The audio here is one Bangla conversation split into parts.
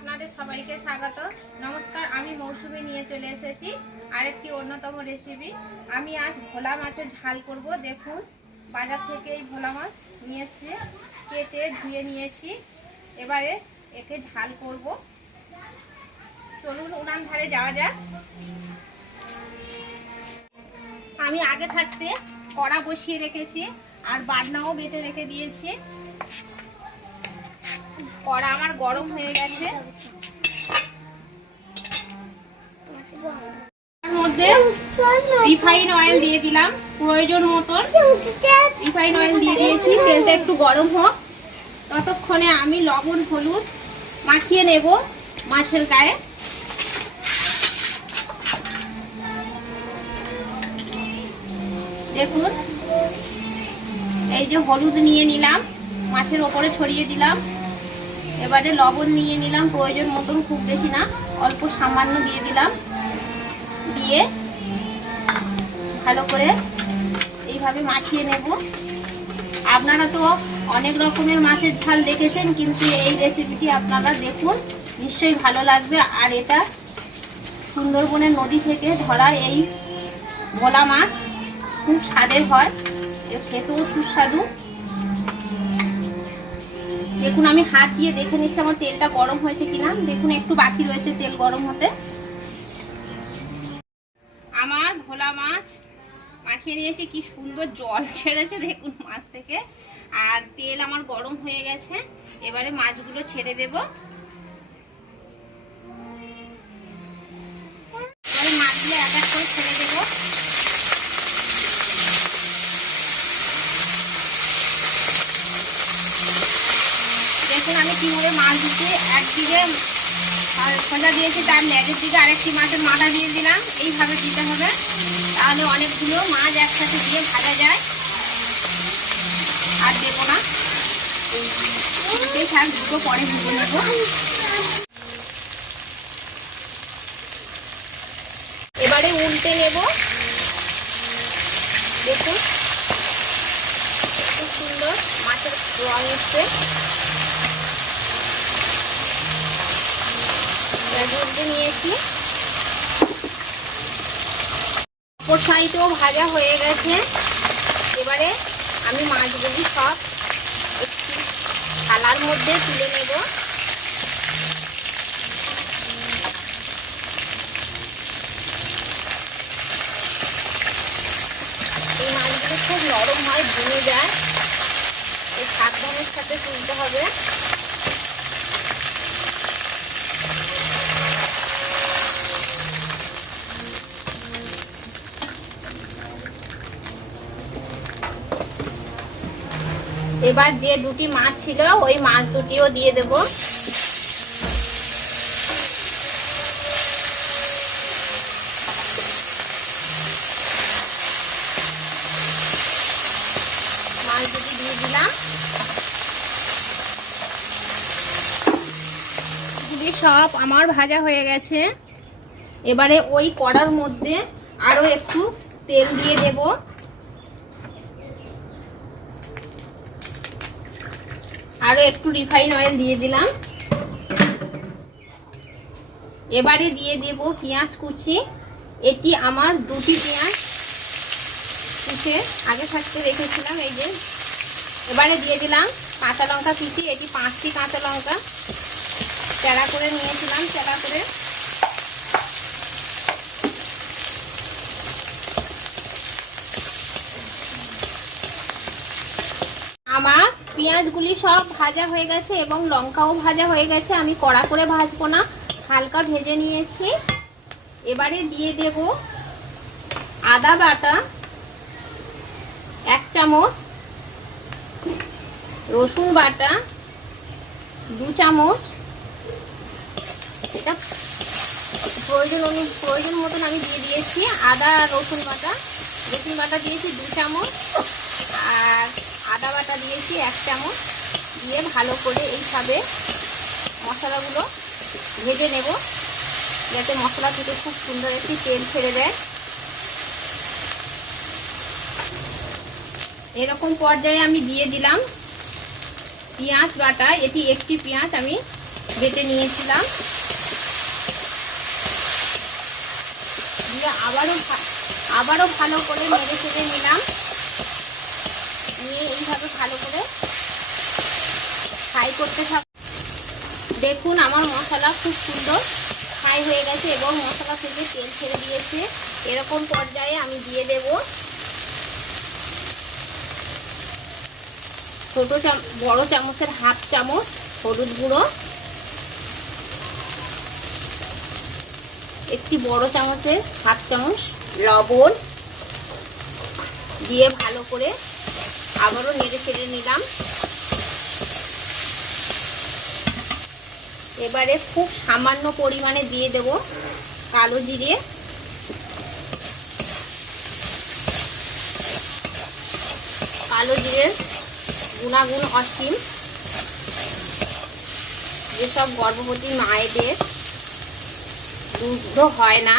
আপনাদের সবাইকে স্বাগত। নমস্কার, আমি মৌসুমি নিয়ে চলে এসেছি আরেকটি অন্যতম রেসিপি। আমি আজ ভোলা মাছের ঝাল করব। দেখুন, বাজার থেকে এই ভোলা মাছ নিয়ে এসে কেটে ধুয়ে নিয়েছি। এবারে একে ঝাল করব। চলুন উনান ধারে যাওয়া যাক। আমি আগে থাকতে কড়া বসিয়ে রেখেছি আর বাটনাও বেটে রেখে দিয়েছি। কড়া আমার গরম হয়ে গেছে। তার মধ্যে রিফাইন অয়েল দিয়ে দিলাম প্রয়োজন মতন। রিফাইন অয়েল দিয়ে দিয়েছি। তেলটা একটু গরম হোক, ততক্ষণে আমি লবণ হলুদ মাখিয়ে নেব মাছের গায়ে। দেখুন, এই যে হলুদ নিয়ে নিলাম, মাছের ওপরে ছড়িয়ে দিলাম। এবারে লবণ নিয়ে নিলাম প্রয়োজন মতন, খুব বেশি না, অল্প সামান্য দিয়ে দিলাম। দিয়ে ভালো করে এইভাবে মাখিয়ে নেব। আপনারা তো অনেক রকমের মাছের ঝাল দেখেছেন, কিন্তু এই রেসিপিটি আপনারা দেখুন, নিশ্চয়ই ভালো লাগবে। আর এটা সুন্দরবনের নদী থেকে ধরা এই ভোলা মাছ, খুব স্বাদের হয়, খেতেও সুস্বাদু। দেখুন, আমি হাত দিয়ে দেখে নিচ্ছি আমার তেলটা গরম হয়েছে কিনা। দেখুন, একটু বাকি রয়েছে তেল গরম হতে। আমার ভোলা মাছ মাখিয়ে নিয়েছি, কি সুন্দর জল ছেড়েছে দেখুন মাছ থেকে। আর তেল আমার গরম হয়ে গেছে। এবারে মাছগুলো ছেড়ে দেব। এবারে মাছগুলো এক এক করে ছেড়ে দেব। দেখুন আমি কিভাবে মাছ দিচ্ছি। একদিকে খোঁজা দিয়েছি, তার লেজের দিকে আরেকটি মাছের মাথা দিয়ে দিলাম। এইভাবে দিতে হবে, তাহলে অনেকগুলো মাছ একসাথে দিয়ে ভাজা যায়। আর দেবো না, থাক, দুটো পরে ভেজে নেব। এবারে উল্টে নেব। দেখুন খুব সুন্দর মাছের রং এসছে। উল্টে নিয়েছি। অপর সাইডেও ভাজা হয়ে গেছে। এবারে আমি মাছগুলি সব একটি থালার মধ্যে তুলে নেব। এই মাছগুলো খুব নরম হয়, ভেঙে যায়। এই সাবধানের সাথে তুলতে হবে। এবার যে দুটি মাছ ছিল ওই মাছ দুটিও দিয়ে দেব। মাছ দুটি দিয়ে দিলাম। এগুলি সব আমার ভাজা হয়ে গেছে। এবারে ওই কড়ার মধ্যে আরো একটু তেল দিয়ে দেব। আরো একটু রিফাইন অয়েল দিয়ে দিলাম। এবারে দিয়ে দেব পেঁয়াজ কুচি। এটি আমার দুটি পেঁয়াজ কুচে আগে থাকতে রেখেছিলাম, এই যে। এবারে দিয়ে দিলাম কাঁচা লঙ্কা কুচি। এটি 5টি কাঁচা লঙ্কা চেরা করে নিয়েছিলাম, চেরা করে। আমার পেঁয়াজগুলি সব ভাজা হয়ে গেছে এবং লঙ্কাও ভাজা হয়ে গেছে। আমি কড়া করে ভাজবো না, হালকা ভেজে নিয়েছি। এবারে দিয়ে দেব আদা বাটা 1 চামচ, রসুন বাটা 2 চামচ। এটা প্রয়োজন মতন আমি দিয়ে দিয়েছি। আদা আর রসুন বাটা দিয়েছি 2 চামচ, আর আদা বাটা দিয়েছি 1 চামচ। দিয়ে ভালো করে এইভাবে মশলাগুলো ভেজে নেব, যাতে মশলা থেকে খুব সুন্দর একটি তেল ছেড়ে দেয়। এরকম পর্যায়ে আমি দিয়ে দিলাম পেঁয়াজ বাটা। এটি একটি পেঁয়াজ আমি বেটে নিয়েছিলাম, দিয়ে আবারও ভালো করে নেড়ে চেড়ে নিলাম। নিয়ে এইভাবে ভালো করে ফ্রাই করতে থাক। দেখুন আমার মশলা খুব সুন্দর ফ্রাই হয়ে গেছে এবং মশলা থেকে তেল ছেড়ে দিয়েছে। এরকম পর্যায়ে আমি দিয়ে দেব বড় চামচের হাফ চামচ হলুদ গুঁড়ো, একটি বড় চামচের হাফ চামচ লবণ দিয়ে ভালো করে আবারও নেড়ে চেড়ে নিলাম। এবারে খুব সামান্য পরিমাণে দিয়ে দেব কালো জিরে, কালো জিরের গুণাগুণ অসীম। যেসব গর্ভবতী মায়েদের দুধ হয় না,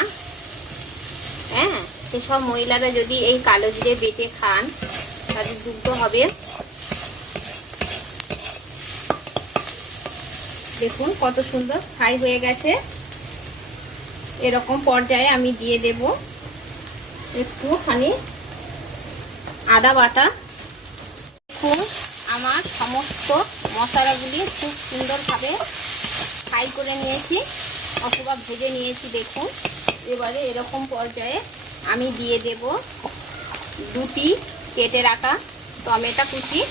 হ্যাঁ, সেসব মহিলারা যদি এই কালো জিরে বেটে খান তাদের দুধ হবে। দেখুন কত সুন্দর ফ্রাই হয়ে গেছে। এরকম পর্যায়ে আমি দিয়ে দেব একটুখানি আদা বাটা। দেখুন আমার সমস্ত মশলাগুলি খুব সুন্দরভাবে ফ্রাই করে নিয়েছি অথবা ভেজে নিয়েছি। দেখুন এবারে এরকম পর্যায়ে আমি দিয়ে দেব দুটি কেটে রাখা টমেটো কুচি,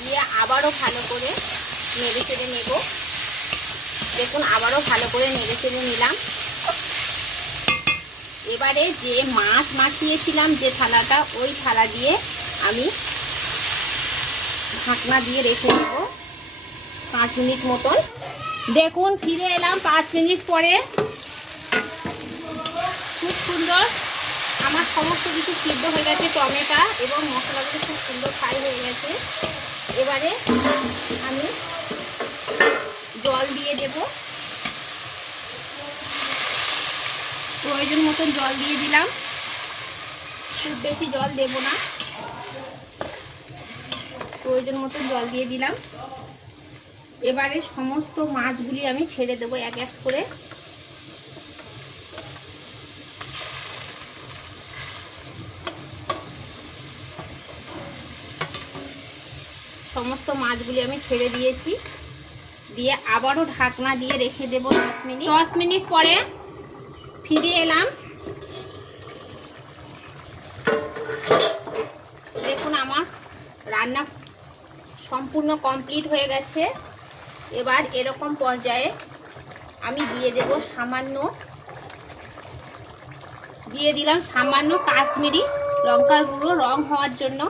দিয়ে আবারও ভালো করে নেড়ে চেড়ে নেব। দেখুন আবারও ভালো করে নেড়ে চেড়ে নিলাম। এবারে যে মাছ মাখিয়েছিলাম যে থালাটা, ওই থালা দিয়ে আমি ঢাকনা দিয়ে রেখে দেব 5 মিনিট মতন। দেখুন ফিরে এলাম 5 মিনিট পরে। খুব সুন্দর আমার সমস্ত কিছু সিদ্ধ হয়ে গেছে, টমেটো এবং মশলাগুলো খুব সুন্দর ফ্রাই হয়ে গেছে। এবারে আমি জল দিয়ে দেব, প্রয়োজন মতন জল দিয়ে দিলাম, খুব বেশি জল দেব না, প্রয়োজন মতন জল দিয়ে দিলাম। এবারে সমস্ত মাছগুলি আমি ছেড়ে দেবো এক এক করে। সমস্ত মাছগুলি আমি ছেড়ে দিয়েছি, দিয়ে আবারও ঢাকনা দিয়ে রেখে দেব 10 মিনিট। 10 মিনিট পরে ফিরে এলাম। দেখুন আমার রান্না সম্পূর্ণ কমপ্লিট হয়ে গেছে। এবার এরকম পর্যায়ে আমি দিয়ে দিলাম সামান্য কাশ্মীরি লঙ্কার গুঁড়ো রং হওয়ার জন্য।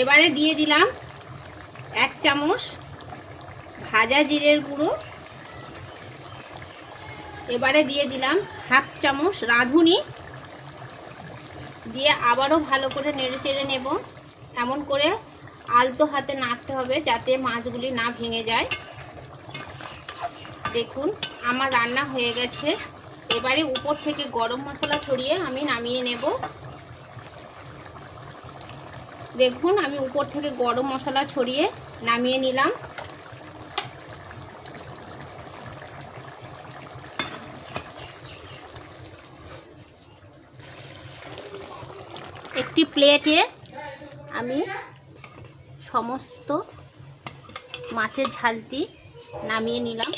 এবারে দিয়ে দিলাম 1 চামচ ভাজা জিরের গুঁড়ো। এবারে দিয়ে দিলাম হাফ চামচ রাঁধুনি, দিয়ে আবারও ভালো করে নেড়ে চেড়ে নেব। এমন করে আলতো হাতে নাড়তে হবে যাতে মাছগুলি না ভেঙে যায়। দেখুন আমার রান্না হয়ে গেছে। এবারে উপর থেকে গরম মশলা ছড়িয়ে আমি নামিয়ে নেব। দেখুন আমি উপর থেকে গরম মশলা ছড়িয়ে নামিয়ে নিলাম। একটি প্লেটে আমি সমস্ত মাছের ঝালটি নামিয়ে নিলাম।